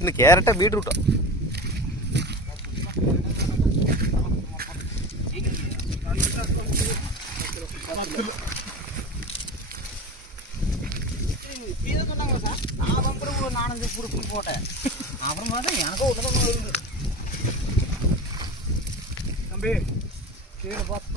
இன்னும் கேரட்டா பீட்ரூட்டா? நானஞ்சு குடுப்பு போட்டேன். அப்புறம் பார்த்தா எனக்கும் உடம்பு தம்பி கீழே பார்த்து